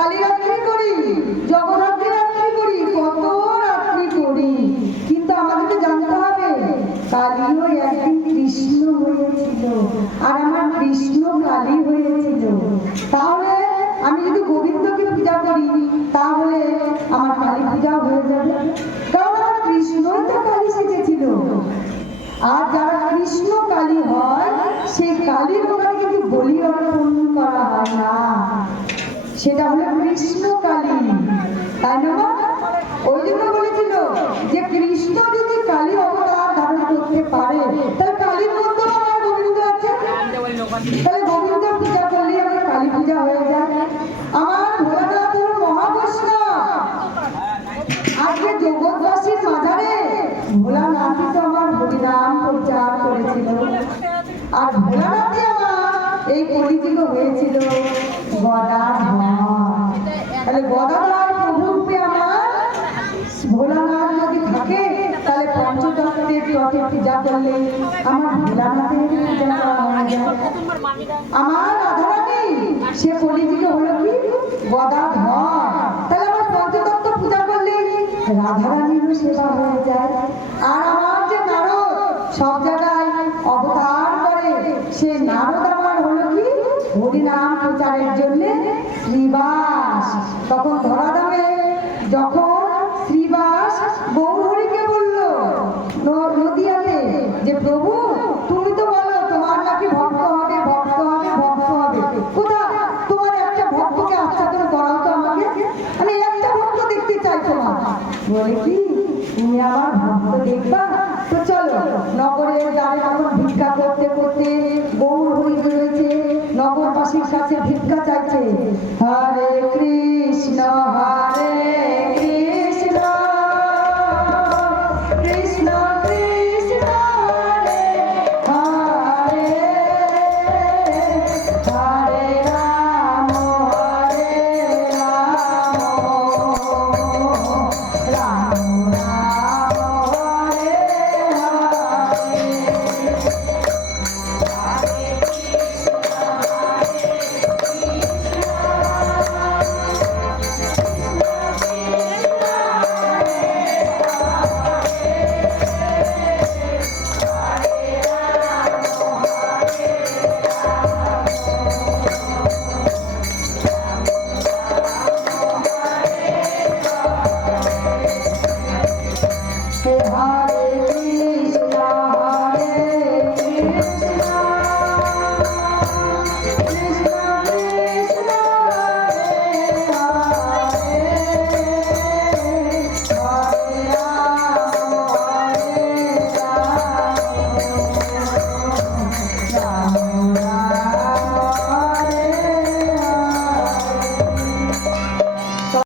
কালী রাত্রি করি, জগদ্ধাত্রী রাত্রি করি, কত রাত্রি করি, কিন্তু আমাদেরকে জানতে হবে কালীও একদিন কৃষ্ণ হয়েছিল, আর আমার কৃষ্ণ কালী হয়েছিল। তাহলে আমি যদি গোবিন্দকে পূজা করি তাহলে আমার কালী পূজা হয়ে যাবে, কারণ আমার কৃষ্ণই তো কালী সেজেছিল। আর যারা কৃষ্ণ কালী হয় সেই কালীর ওখানে কিন্তু বলি অর্পণ করা হয় না, সেটা হলো কৃষ্ণ কালী, তাই না? ওই জন্য বলেছিল যে কৃষ্ণ যদি কালী অবতার ধারণ করতে পারে তাহলে কালীর মধ্যে আমার গোবিন্দ আছে, তাহলে গোবিন্দ পূজা করলে আমার কালী পূজা হয়ে যায়। আমার ভোলানাথ হলো মহাবৈষ্ণব, আজকে জগৎবাসীর মাঝারে ভোলানাথই তো আমার হরিনাম প্রচার করেছিল, আর ভোলানাথই আমার এই কলিযুগ হয়েছিল গদাধর। তাহলে গদাধর প্রভুরূপে আমার ভোলানাথ যদি থাকে তাহলে পঞ্চতত্ত্বের তত্ত্বে পূজা করলে আমার ভোলানাথের পূজা করা হয় যায়। আমার রাধারানী সে কলিযুগ হলো কি গদাধর, তাহলে আমার পঞ্চতত্ত্ব পূজা করলে রাধারানীরও সেবা হয়ে যায়। আর আমার যে নারদ সব জায়গায় অবতার করে, সে নারদ আমার হলো কি হরিনাম প্রচারের জন্য শ্রীবাস। তখন ধরাধামে যখন শ্রীবাস গৌরহরিকে বলল নদিয়াতে যে প্রভু তুমি তো বলো তোমার নাকি ভক্ত হবে, ভক্ত হবে, ভক্ত হবে, কোথায় তোমার একটা ভক্তকে আচ্ছাদন করাও তো আমাকে, আমি একটা ভক্ত দেখতে চাই তোমার। বলে কি তুমি আমার ভক্ত দেখবা, তো চলো। নগরের দ্বারে এখন ভিক্ষা করতে করতে গৌরহরি রয়েছে, নগরবাসীর কাছে ভিক্ষা চাইছে।